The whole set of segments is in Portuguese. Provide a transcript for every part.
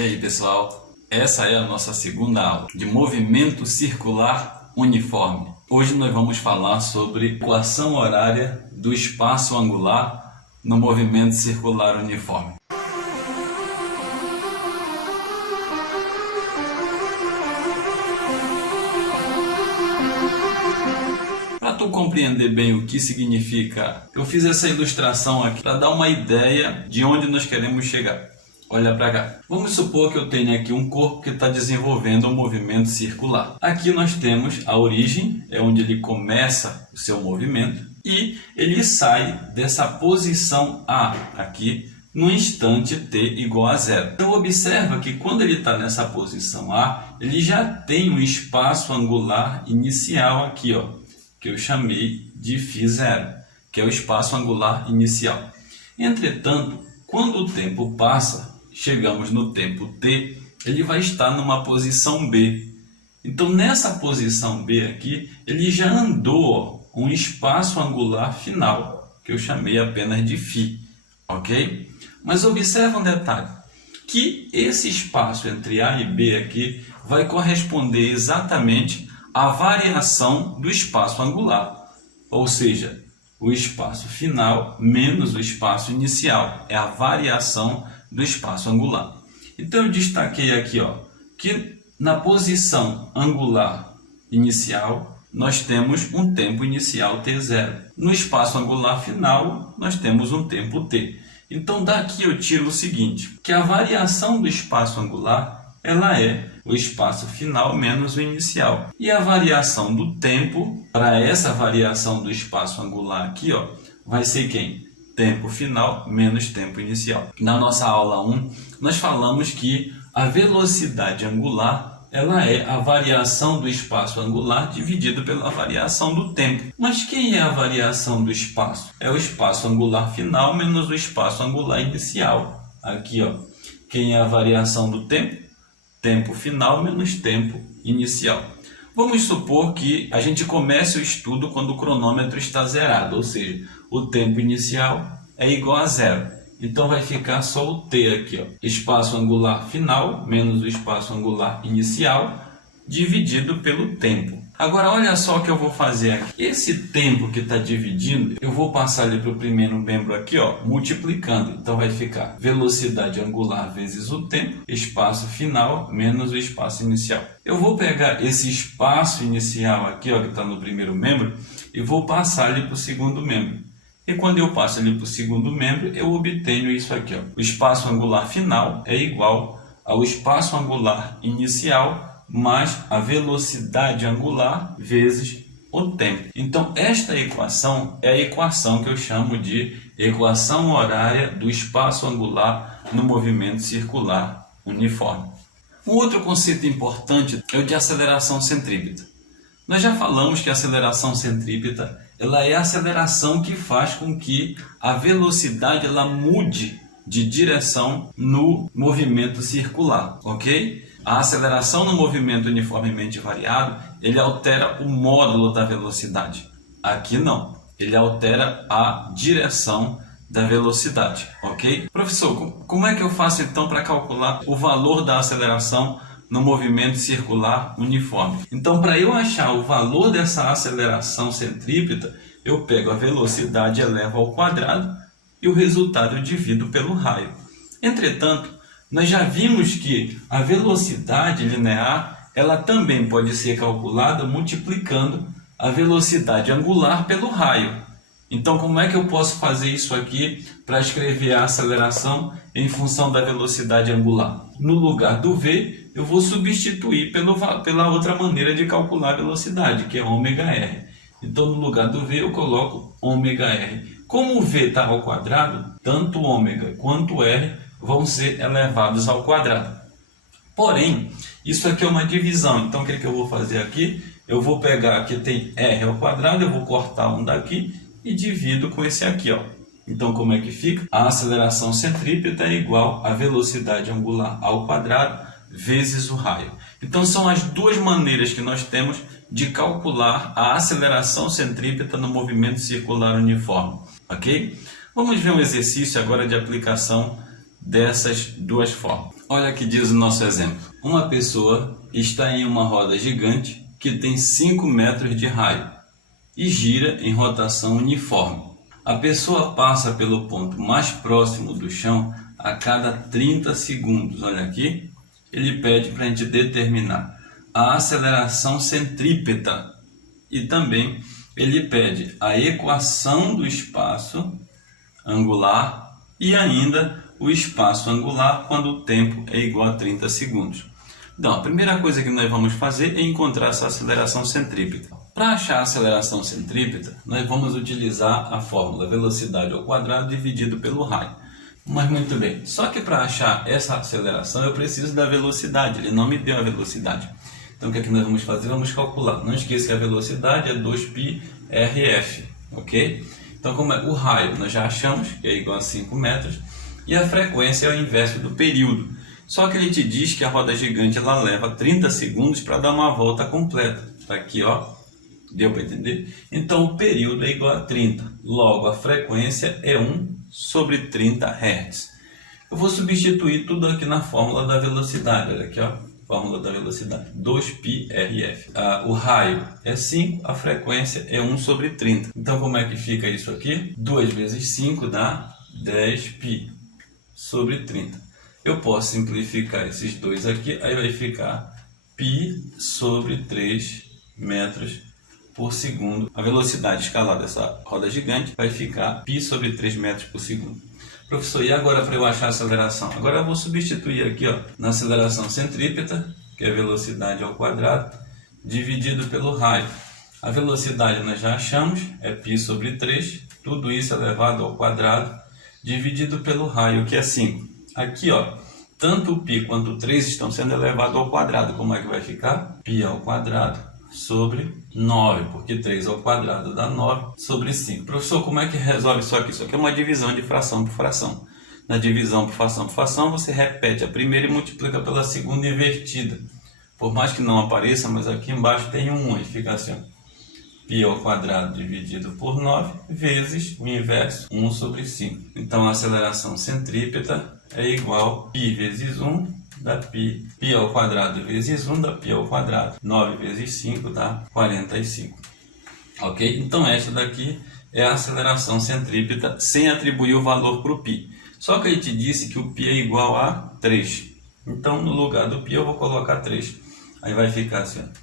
E aí pessoal, essa é a nossa segunda aula de movimento circular uniforme. Hoje nós vamos falar sobre equação horária do espaço angular no movimento circular uniforme. Para tu compreender bem o que significa, eu fiz essa ilustração aqui para dar uma ideia de onde nós queremos chegar. Olha para cá. Vamos supor que eu tenho aqui um corpo que está desenvolvendo um movimento circular. Aqui nós temos a origem, é onde ele começa o seu movimento, e ele sai dessa posição A aqui no instante t igual a 0. Então observa que quando ele está nessa posição A, ele já tem um espaço angular inicial aqui, ó, que eu chamei de φ0, que é o espaço angular inicial. Entretanto, quando o tempo passa, chegamos no tempo t, ele vai estar numa posição B. Então nessa posição B aqui, ele já andou um espaço angular final, que eu chamei apenas de φ, ok? Mas observa um detalhe, que esse espaço entre A e B aqui vai corresponder exatamente à variação do espaço angular, ou seja, o espaço final menos o espaço inicial, é a variação do espaço angular. Então eu destaquei aqui, ó, que na posição angular inicial nós temos um tempo inicial t0. No espaço angular final nós temos um tempo t. Então daqui eu tiro o seguinte, que a variação do espaço angular ela é o espaço final menos o inicial. E a variação do tempo, para essa variação do espaço angular aqui, ó, vai ser quem? Tempo final menos tempo inicial. Na nossa aula 1, nós falamos que a velocidade angular ela é a variação do espaço angular dividido pela variação do tempo. Mas quem é a variação do espaço? É o espaço angular final menos o espaço angular inicial. Aqui, ó, quem é a variação do tempo? Tempo final menos tempo inicial. Vamos supor que a gente comece o estudo quando o cronômetro está zerado, ou seja, o tempo inicial é igual a 0. Então vai ficar só o t aqui, ó, espaço angular final menos o espaço angular inicial dividido pelo tempo. Agora olha só o que eu vou fazer aqui. Esse tempo que está dividindo, eu vou passar ali para o primeiro membro aqui, ó, multiplicando. Então vai ficar velocidade angular vezes o tempo, espaço final menos o espaço inicial. Eu vou pegar esse espaço inicial aqui, ó, que está no primeiro membro, e vou passar ali para o segundo membro. E quando eu passo ali para o segundo membro, eu obtenho isso aqui, ó. O espaço angular final é igual ao espaço angular inicial mais a velocidade angular vezes o tempo. Então esta equação é a equação que eu chamo de equação horária do espaço angular no movimento circular uniforme. Um outro conceito importante é o de aceleração centrípeta. Nós já falamos que a aceleração centrípeta ela é a aceleração que faz com que a velocidade ela mude de direção no movimento circular, ok? A aceleração no movimento uniformemente variado, ele altera o módulo da velocidade. Aqui não, ele altera a direção da velocidade, ok? Professor, como é que eu faço então para calcular o valor da aceleração no movimento circular uniforme? Então, para eu achar o valor dessa aceleração centrípeta, eu pego a velocidade eleva ao quadrado e o resultado eu divido pelo raio. Entretanto, nós já vimos que a velocidade linear ela também pode ser calculada multiplicando a velocidade angular pelo raio. Então, como é que eu posso fazer isso aqui para escrever a aceleração em função da velocidade angular? No lugar do v, eu vou substituir pela outra maneira de calcular a velocidade, que é ômega-r. Então, no lugar do v, eu coloco ômega-r. Como o v está ao quadrado, tanto ômega quanto r vão ser elevados ao quadrado. Porém, isso aqui é uma divisão. Então, o que eu vou fazer aqui? Eu vou pegar aqui, tem r ao quadrado, eu vou cortar um daqui e divido com esse aqui, ó. Então, como é que fica? A aceleração centrípeta é igual à velocidade angular ao quadrado vezes o raio. Então, são as duas maneiras que nós temos de calcular a aceleração centrípeta no movimento circular uniforme, ok? Vamos ver um exercício agora de aplicação dessas duas formas. Olha que diz o nosso exemplo. Uma pessoa está em uma roda gigante que tem 5 metros de raio e gira em rotação uniforme. A pessoa passa pelo ponto mais próximo do chão a cada 30 segundos. Olha aqui, ele pede para a gente determinar a aceleração centrípeta e também ele pede a equação do espaço angular e ainda o espaço angular quando o tempo é igual a 30 segundos. Então, a primeira coisa que nós vamos fazer é encontrar essa aceleração centrípeta. Para achar a aceleração centrípeta, nós vamos utilizar a fórmula velocidade ao quadrado dividido pelo raio. Mas muito bem, só que para achar essa aceleração eu preciso da velocidade, ele não me deu a velocidade. Então o que é que nós vamos fazer? Vamos calcular. Não esqueça que a velocidade é 2π RF, ok? Então como é o raio, nós já achamos que é igual a 5 metros e a frequência é o inverso do período. Só que ele te diz que a roda gigante ela leva 30 segundos para dar uma volta completa. Está aqui, ó. Deu para entender? Então o período é igual a 30. Logo a frequência é 1 sobre 30 Hz. Eu vou substituir tudo aqui na fórmula da velocidade. Olha aqui, ó. Fórmula da velocidade. 2π RF. O raio é 5, a frequência é 1 sobre 30. Então como é que fica isso aqui? 2 vezes 5 dá 10π sobre 30. Eu posso simplificar esses dois aqui, aí vai ficar π sobre 3 metros por segundo. A velocidade escalada dessa roda gigante vai ficar π sobre 3 metros por segundo. Professor, e agora para eu achar a aceleração? Agora eu vou substituir aqui, ó, na aceleração centrípeta, que é a velocidade ao quadrado, dividido pelo raio. A velocidade nós já achamos, é π sobre 3, tudo isso elevado ao quadrado, dividido pelo raio, que é 5. Aqui, ó, tanto o π quanto o 3 estão sendo elevados ao quadrado. Como é que vai ficar? π ao quadrado sobre 9, porque 3 ao quadrado dá 9 sobre 5. Professor, como é que resolve isso aqui? Isso aqui é uma divisão de fração por fração. Na divisão por fração, você repete a primeira e multiplica pela segunda invertida. Por mais que não apareça, mas aqui embaixo tem um 1, e fica assim, ó. π ao quadrado dividido por 9 vezes o inverso, 1 sobre 5. Então a aceleração centrípeta é igual a π vezes 1 dá π. π ao quadrado vezes 1 dá π ao quadrado. 9 vezes 5 dá 45. Ok? Então esta daqui é a aceleração centrípeta sem atribuir o valor para o π. Só que ele te disse que o π é igual a 3. Então no lugar do π eu vou colocar 3. Aí vai ficar assim, ó.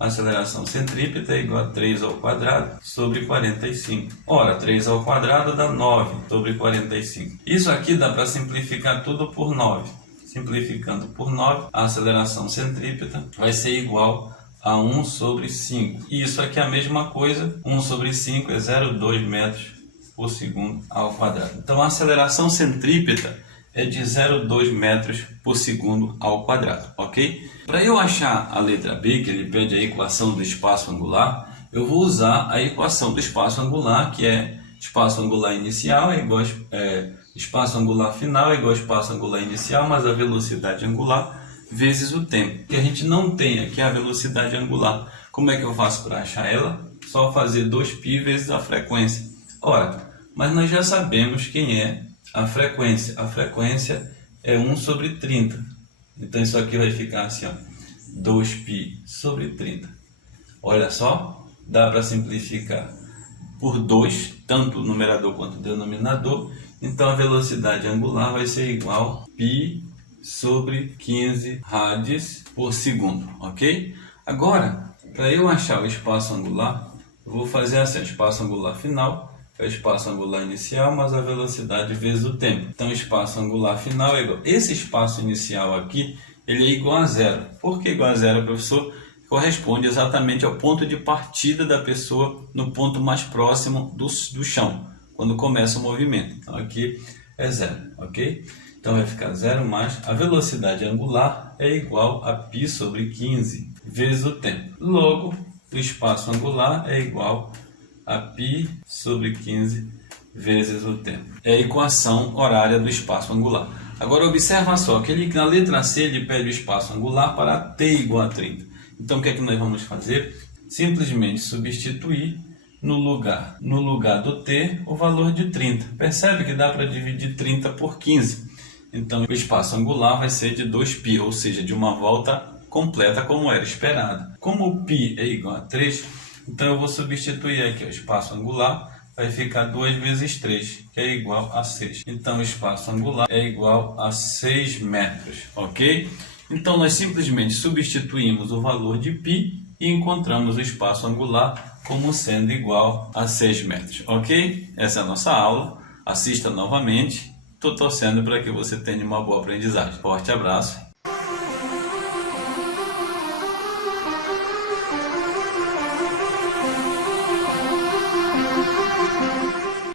A aceleração centrípeta é igual a 3 ao quadrado sobre 45. Ora, 3 ao quadrado dá 9 sobre 45. Isso aqui dá para simplificar tudo por 9. Simplificando por 9, a aceleração centrípeta vai ser igual a 1 sobre 5. E isso aqui é a mesma coisa. 1 sobre 5 é 0,2 metros por segundo ao quadrado. Então a aceleração centrípeta é de 0,2 metros por segundo ao quadrado, ok? Para eu achar a letra B, que ele pede a equação do espaço angular, eu vou usar a equação do espaço angular, que é espaço angular inicial é igual espaço angular final é igual a espaço angular inicial, mais a velocidade angular vezes o tempo. Que a gente não tem aqui a velocidade angular. Como é que eu faço para achar ela? Só fazer 2π vezes a frequência. Ora, mas nós já sabemos quem é a frequência. A frequência é 1 sobre 30. Então isso aqui vai ficar assim, ó, 2π sobre 30. Olha só, dá para simplificar por 2, tanto o numerador quanto o denominador. Então a velocidade angular vai ser igual a π sobre 15 rádios por segundo, ok? Agora, para eu achar o espaço angular, eu vou fazer assim, espaço angular final é o espaço angular inicial mais a velocidade vezes o tempo. Então, o espaço angular final é igual. Esse espaço inicial aqui, ele é igual a zero. Por que igual a zero, professor? Corresponde exatamente ao ponto de partida da pessoa no ponto mais próximo do chão, quando começa o movimento. Então, aqui é zero, ok? Então, vai ficar zero mais a velocidade angular é igual a π sobre 15 vezes o tempo. Logo, o espaço angular é igual a π sobre 15 vezes o tempo. É a equação horária do espaço angular. Agora observa só que na letra C ele pede o espaço angular para t igual a 30. Então o que é que nós vamos fazer? Simplesmente substituir no lugar do t o valor de 30. Percebe que dá para dividir 30 por 15. Então o espaço angular vai ser de 2π, ou seja, de uma volta completa como era esperado. Como o π é igual a 3, então eu vou substituir aqui o espaço angular, vai ficar 2 vezes 3, que é igual a 6. Então o espaço angular é igual a 6 metros, ok? Então nós simplesmente substituímos o valor de π e encontramos o espaço angular como sendo igual a 6 metros, ok? Essa é a nossa aula. Assista novamente. Estou torcendo para que você tenha uma boa aprendizagem. Forte abraço